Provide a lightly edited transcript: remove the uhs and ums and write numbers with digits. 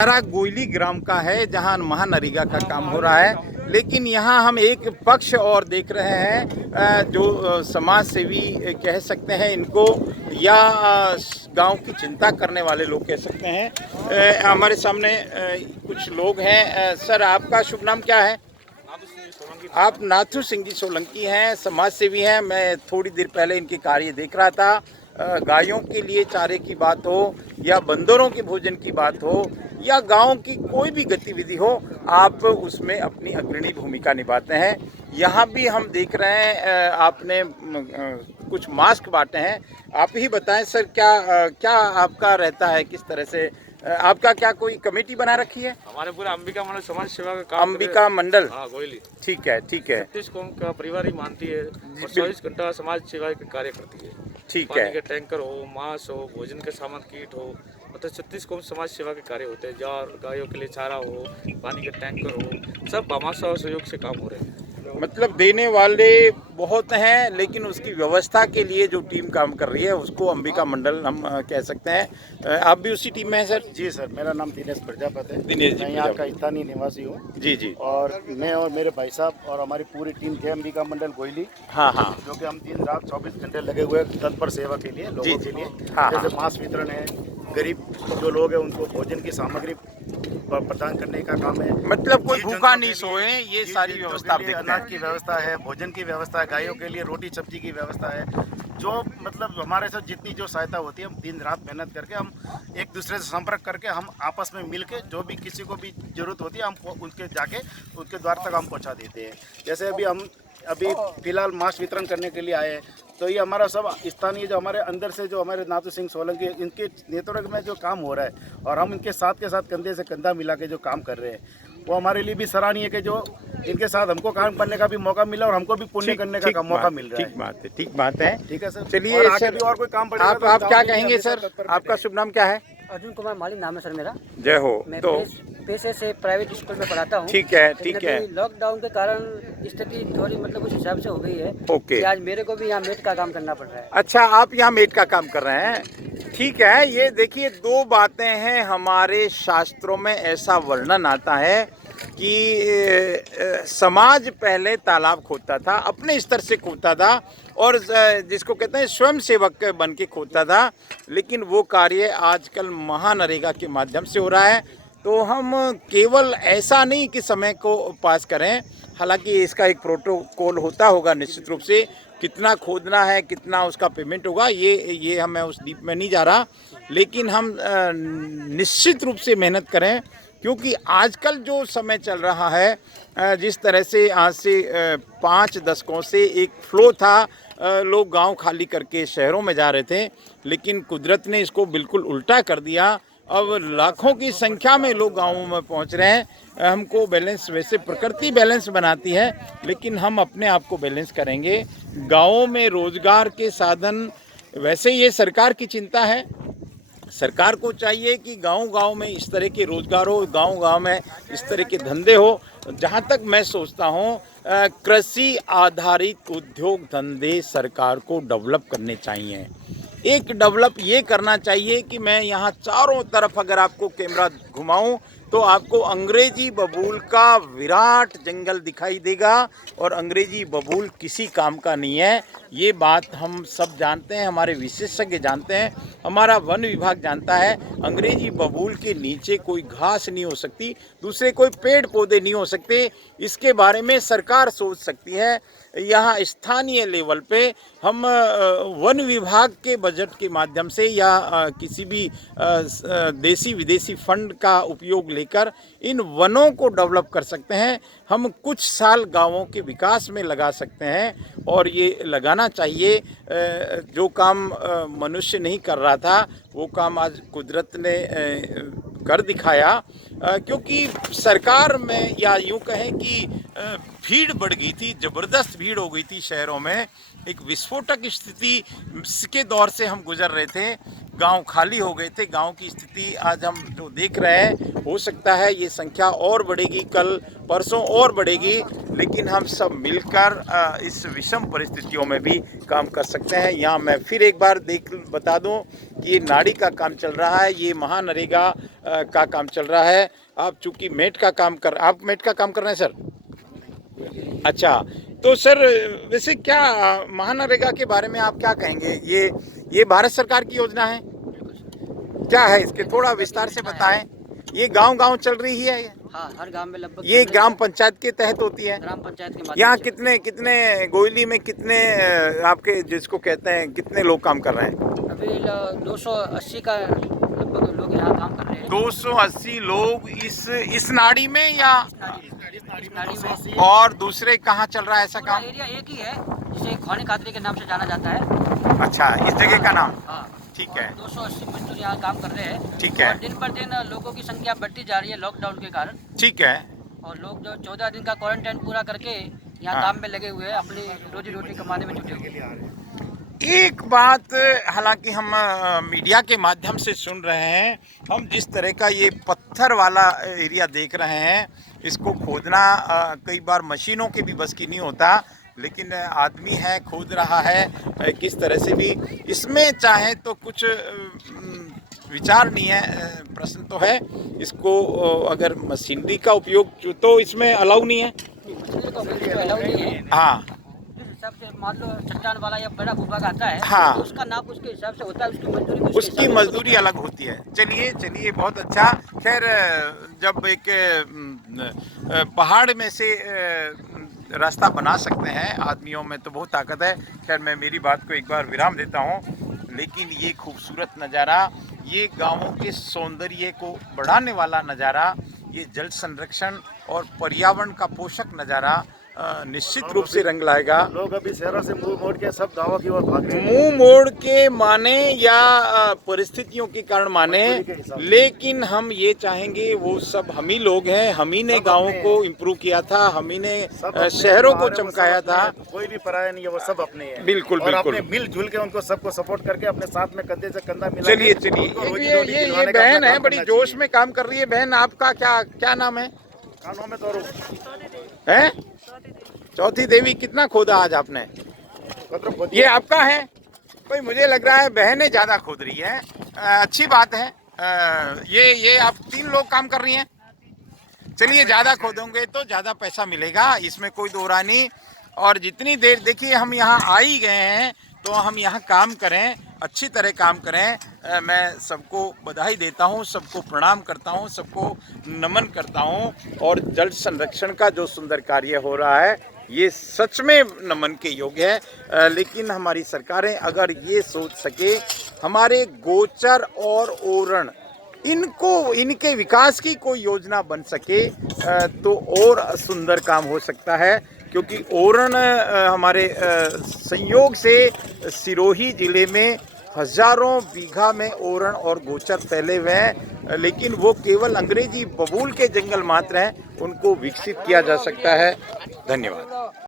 सारा गोयली ग्राम का है जहां महानरेगा का काम हो रहा है, लेकिन यहां हम एक पक्ष और देख रहे हैं जो समाज सेवी कह सकते हैं इनको, या गांव की चिंता करने वाले लोग कह सकते हैं। हमारे सामने कुछ लोग हैं। सर, आपका शुभ नाम क्या है? आप नाथू सिंह जी सोलंकी हैं, समाज सेवी हैं। मैं थोड़ी देर पहले इनके कार्य देख रहा था। गायों के लिए चारे की बात हो या बंदरों के भोजन की बात हो या गांव की कोई भी गतिविधि हो, आप उसमें अपनी अग्रणी भूमिका निभाते हैं। यहाँ भी हम देख रहे हैं आपने कुछ मास्क बांटे हैं। आप ही बताएं सर, क्या आपका रहता है, किस तरह से आपका क्या कोई कमेटी बना रखी है? हमारे पूरा अंबिका मंडल समाज सेवा का काम। अंबिका मंडल, हाँ, गोयली। ठीक है, ठीक है। 36 कौम का परिवार ही मानती है और 24 घंटा समाज सेवा के कार्य करती है। ठीक पानी है। के टैंकर हो, मांस हो, भोजन के सामान किट हो, मतलब 36 कौम समाज सेवा के कार्य होते हैं। जार गायों के लिए चारा हो, पानी के टैंकर हो, सब भामाशाह सहयोग से काम हो रहे हैं। मतलब देने वाले बहुत हैं, लेकिन उसकी व्यवस्था के लिए जो टीम काम कर रही है उसको अंबिका मंडल हम कह सकते हैं। आप भी उसी टीम में हैं सर? जी सर, मेरा नाम दिनेश प्रजापति है। दिनेश जी मैं यहाँ का स्थानीय निवासी हूँ। जी जी। और मैं और मेरे भाई साहब और हमारी पूरी टीम थे अंबिका मंडल गोयली। हाँ हाँ। जो कि हम दिन रात 24 घंटे लगे हुए हैं तत्पर सेवा के लिए, लोगों के लिए। हाँ, जैसे मांस वितरण है, गरीब जो लोग हैं उनको भोजन की सामग्री प्रदान करने का काम है। मतलब कोई भूखा नहीं सोए, ये सारी व्यवस्था आप देखते हैं। अनाज की व्यवस्था है, भोजन की व्यवस्था है, गायों के लिए रोटी सब्जी की व्यवस्था है। जो मतलब हमारे साथ जितनी जो सहायता होती है, हम दिन रात मेहनत करके, हम एक दूसरे से संपर्क करके, हम आपस में मिल के जो भी किसी को भी जरूरत होती है हम उनके जाके उनके द्वार तक हम पहुंचा देते हैं। जैसे अभी फिलहाल मांस वितरण करने के लिए आए हैं, तो ये हमारा सब स्थानीय जो हमारे अंदर से जो हमारे नाथू सिंह सोलंकी इनके नेतृत्व में जो काम हो रहा है और हम इनके साथ के साथ कंधे से कंधा मिला के जो काम कर रहे हैं, वो हमारे लिए भी सराहनीय है कि जो इनके साथ हमको काम करने का भी मौका मिला और हमको भी पुण्य करने का मौका मिल रहा है। ठीक बात है, ठीक बात है। ठीक है सर। चलिए और आगे सर, भी और कोई काम पड़ेगा आप तो क्या कहेंगे सर? आपका शुभ नाम क्या है? अर्जुन कुमार माली नाम है सर मेरा। जय हो। मैं तो पेशे से प्राइवेट स्कूल में पढ़ाता हूँ। ठीक है, ठीक है। लॉकडाउन के कारण स्थिति थोड़ी मतलब उस हिसाब से हो गई है ओके। कि आज मेरे को भी यहाँ मेट का काम करना पड़ रहा है। अच्छा, आप यहाँ मेट का काम कर रहे हैं, ठीक है। ये देखिए, दो बातें हैं। हमारे शास्त्रों में ऐसा वर्णन आता है कि समाज पहले तालाब खोदता था, अपने स्तर से खोदता था, और जिसको कहते हैं स्वयं सेवक बन के खोदता था। लेकिन वो कार्य आजकल महानरेगा के माध्यम से हो रहा है। तो हम केवल ऐसा नहीं कि समय को पास करें, हालांकि इसका एक प्रोटोकॉल होता होगा निश्चित रूप से, कितना खोदना है, कितना उसका पेमेंट होगा, ये मैं उस डीप में नहीं जा रहा। लेकिन हम निश्चित रूप से मेहनत करें, क्योंकि आजकल जो समय चल रहा है, जिस तरह से आज से 5 दशकों से एक फ्लो था, लोग गांव खाली करके शहरों में जा रहे थे, लेकिन कुदरत ने इसको बिल्कुल उल्टा कर दिया। अब लाखों की संख्या में लोग गांवों में पहुंच रहे हैं। हमको बैलेंस, वैसे प्रकृति बैलेंस बनाती है, लेकिन हम अपने आप को बैलेंस करेंगे। गांवों में रोजगार के साधन, वैसे ये सरकार की चिंता है। सरकार को चाहिए कि गांव-गांव में इस तरह के रोजगार हो, गांव-गांव में इस तरह के धंधे हो। जहां तक मैं सोचता हूं, कृषि आधारित उद्योग धंधे सरकार को डेवलप करने चाहिए। एक डेवलप ये करना चाहिए कि मैं यहाँ चारों तरफ अगर आपको कैमरा घुमाऊं तो आपको अंग्रेजी बबूल का विराट जंगल दिखाई देगा, और अंग्रेजी बबूल किसी काम का नहीं है। ये बात हम सब जानते हैं, हमारे विशेषज्ञ जानते हैं, हमारा वन विभाग जानता है। अंग्रेजी बबूल के नीचे कोई घास नहीं हो सकती, दूसरे कोई पेड़ पौधे नहीं हो सकते। इसके बारे में सरकार सोच सकती है। यहाँ स्थानीय लेवल पे हम वन विभाग के बजट के माध्यम से या किसी भी देसी विदेशी फंड का उपयोग लेकर इन वनों को डेवलप कर सकते हैं। हम कुछ साल गांवों के विकास में लगा सकते हैं, और ये लगाना चाहिए। जो काम मनुष्य नहीं कर रहा था, वो काम आज कुदरत ने कर दिखाया। क्योंकि सरकार में, या यूँ कहें कि भीड़ बढ़ गई थी, ज़बरदस्त भीड़ हो गई थी शहरों में। एक विस्फोटक स्थिति के दौर से हम गुजर रहे थे, गांव खाली हो गए थे। गांव की स्थिति आज हम जो देख रहे हैं हो सकता है ये संख्या और बढ़ेगी, कल परसों और बढ़ेगी, लेकिन हम सब मिलकर इस विषम परिस्थितियों में भी काम कर सकते हैं। यहाँ मैं फिर एक बार बता दूं कि ये नाड़ी का काम चल रहा है, ये महानरेगा का काम चल रहा है। आप चूँकि आप मेट का काम कर रहे हैं सर? अच्छा, तो सर वैसे क्या महानरेगा के बारे में आप क्या कहेंगे? ये भारत सरकार की योजना है, क्या है इसके थोड़ा विस्तार से बताएं। ये गांव-गांव चल रही है? हाँ, हर गांव में लगभग ये ग्राम पंचायत के तहत होती है? ग्राम पंचायत के माध्यम यहाँ से। कितने गोइली में कितने आपके जिसको कहते हैं कितने लोग काम कर रहे हैं? अभी 280 का लगभग लोग यहाँ काम कर रहे हैं। 280 लोग इस नाड़ी में या इस नाड़ी में। और दूसरे कहाँ चल रहा है ऐसा पूरा काम? एरिया एक ही है, जिसे खोने कादरी के नाम से जाना जाता है। अच्छा, इस जगह का नाम? हाँ, ठीक है, 280 मजदूर यहाँ काम कर रहे हैं। ठीक है, और दिन पर दिन लोगों की संख्या बढ़ती जा रही है लॉकडाउन के कारण। ठीक है। और लोग जो 14 दिन का क्वारंटाइन पूरा करके यहाँ हाँ। काम में लगे हुए हैं, अपनी रोजी रोटी कमाने में जुटे हुए हैं। एक बात हालांकि हम मीडिया के माध्यम से सुन रहे हैं, हम जिस तरह का ये पत्थर वाला एरिया देख रहे हैं, इसको खोदना कई बार मशीनों के भी बस की नहीं होता, लेकिन आदमी है खोद रहा है किस तरह से भी। इसमें चाहे तो कुछ विचार नहीं है, प्रश्न तो है इसको अगर मशीनरी का उपयोग तो इसमें अलाउ नहीं है। मछली का उपयोग तो अलाउ नहीं है। हाँ, जिस हिसाब से मान लो चट्टान वाला या बड़ा भूभाग आता है, हाँ। तो उसका नाप उसके हिसाब से होता है, उसकी मजदूरी भी उसकी मजदूरी अलग होती है। चलिए बहुत अच्छा। खैर, जब एक पहाड़ में से रास्ता बना सकते हैं आदमियों में तो बहुत ताकत है। खैर, मैं मेरी बात को एक बार विराम देता हूँ, लेकिन ये खूबसूरत नज़ारा, ये गांवों के सौंदर्य को बढ़ाने वाला नज़ारा, ये जल संरक्षण और पर्यावरण का पोषक नज़ारा निश्चित रूप से रंग लाएगा। लोग अभी शहरों से मुंह मोड़ के सब गाँवों की ओर भाग रहे हैं। मुंह मोड़ के माने या परिस्थितियों के कारण माने, लेकिन हम ये चाहेंगे वो सब हम ही लोग हैं, हम ही ने गाँवों को इम्प्रूव किया था, हम ही ने शहरों को चमकाया था। कोई भी पराया नहीं है, वो सब अपने हैं। बिल्कुल और बिल्कुल। अपने मिलजुल के उनको सबको सपोर्ट करके अपने साथ में कंधे से कंधा मिला चलिए के उनको रोजी ये रोटी ये दिलवाने का बहन अपना है, काम बड़ी करना जोश चाहिए। में काम कर रही है। बहन, आपका क्या नाम है? कानों में तो हैं? चौथी देवी। कितना खोदा आज आपने? ये आपका है? कोई मुझे लग रहा है बहनें ज़्यादा खोद रही है। अच्छी बात है। ये आप 3 लोग काम कर रही हैं। चलिए, ज़्यादा खोदोगे तो ज़्यादा पैसा मिलेगा, इसमें कोई दो राय नहीं। और जितनी देर देखिए हम यहाँ आ ही गए हैं तो हम यहाँ काम करें, अच्छी तरह काम करें। मैं सबको बधाई देता हूँ, सबको प्रणाम करता हूँ, सबको नमन करता हूँ। और जल संरक्षण का जो सुंदर कार्य हो रहा है ये सच में नमन के योग्य है। लेकिन हमारी सरकारें अगर ये सोच सके हमारे गोचर और ओरण इनके विकास की कोई योजना बन सके तो और सुंदर काम हो सकता है। क्योंकि ओरण हमारे संयोग से सिरोही जिले में हजारों बीघा में ओरण और गोचर फैले हुए हैं, लेकिन वो केवल अंग्रेजी बबूल के जंगल मात्र हैं, उनको विकसित किया जा सकता है। धन्यवाद।